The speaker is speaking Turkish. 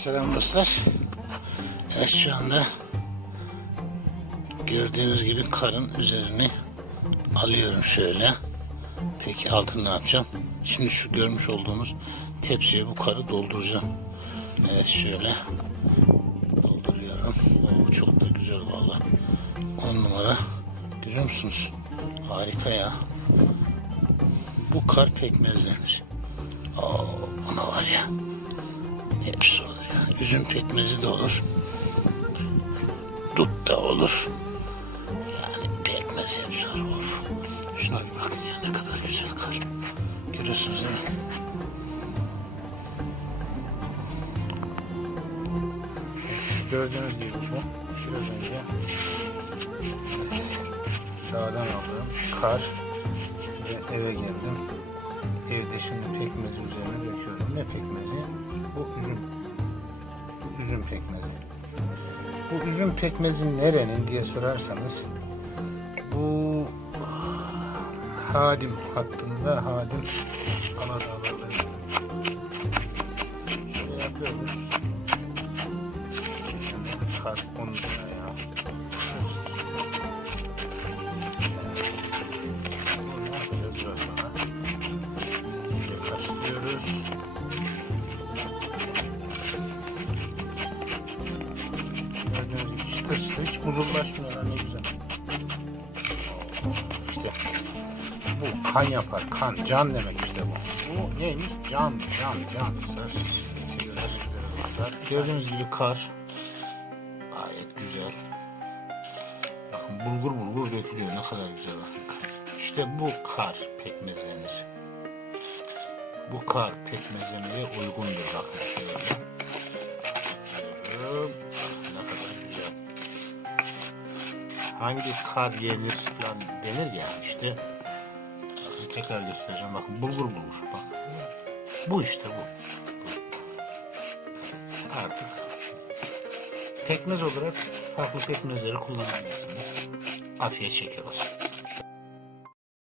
selam dostlar. Evet şu anda gördüğünüz gibi karın üzerini alıyorum şöyle. Peki altını ne yapacağım? Şimdi şu görmüş olduğunuz tepsiye bu karı dolduracağım. Evet şöyle dolduruyorum. Oo, çok da güzel valla. 10 numara. Görüyor musunuz? Harika ya. Bu kar pekmezlenir. Oo, buna var ya. Hepsi. Üzüm pekmezi de olur. Dut da olur. Yani pekmez hepsi olur. Şuna bir bakın ya ne kadar güzel kar. Görüyorsunuz değil mi? Gördüğünüz gibi bu. Biraz önce dağdan aldığım kar ve eve geldim. Evde şimdi pekmezi üzerine döküyorum. Ne pekmezi? Bu üzüm. Üzüm pekmezi. Bu üzüm pekmezi nerenin diye sorarsanız bu Hadim hattında Hadim Aladağlar'da şöyle yapıyoruz. Kar 10 lira ya. Bunu yapacağız biraz sonra? İyice karıştırıyoruz. Çıtır hiç buzullaşmıyorlar ne güzel. İşte bu kan yapar kan can demek işte bu. Bu neymiş can can can. Gördüğünüz gibi kar gayet güzel. Bakın bulgur bulgur dökülüyor ne kadar güzel. İşte bu kar pekmezlenir. Bu kar pekmezlemeye uygundur bakın şöyle. Hangi kar yenir falan denir ya işte. Bakın tekrar göstereceğim. Bakın bulgur bulgur. Bak. Bu işte bu. Artık pekmez olarak farklı pekmezleri kullanabilirsiniz. Afiyet şeker olsun.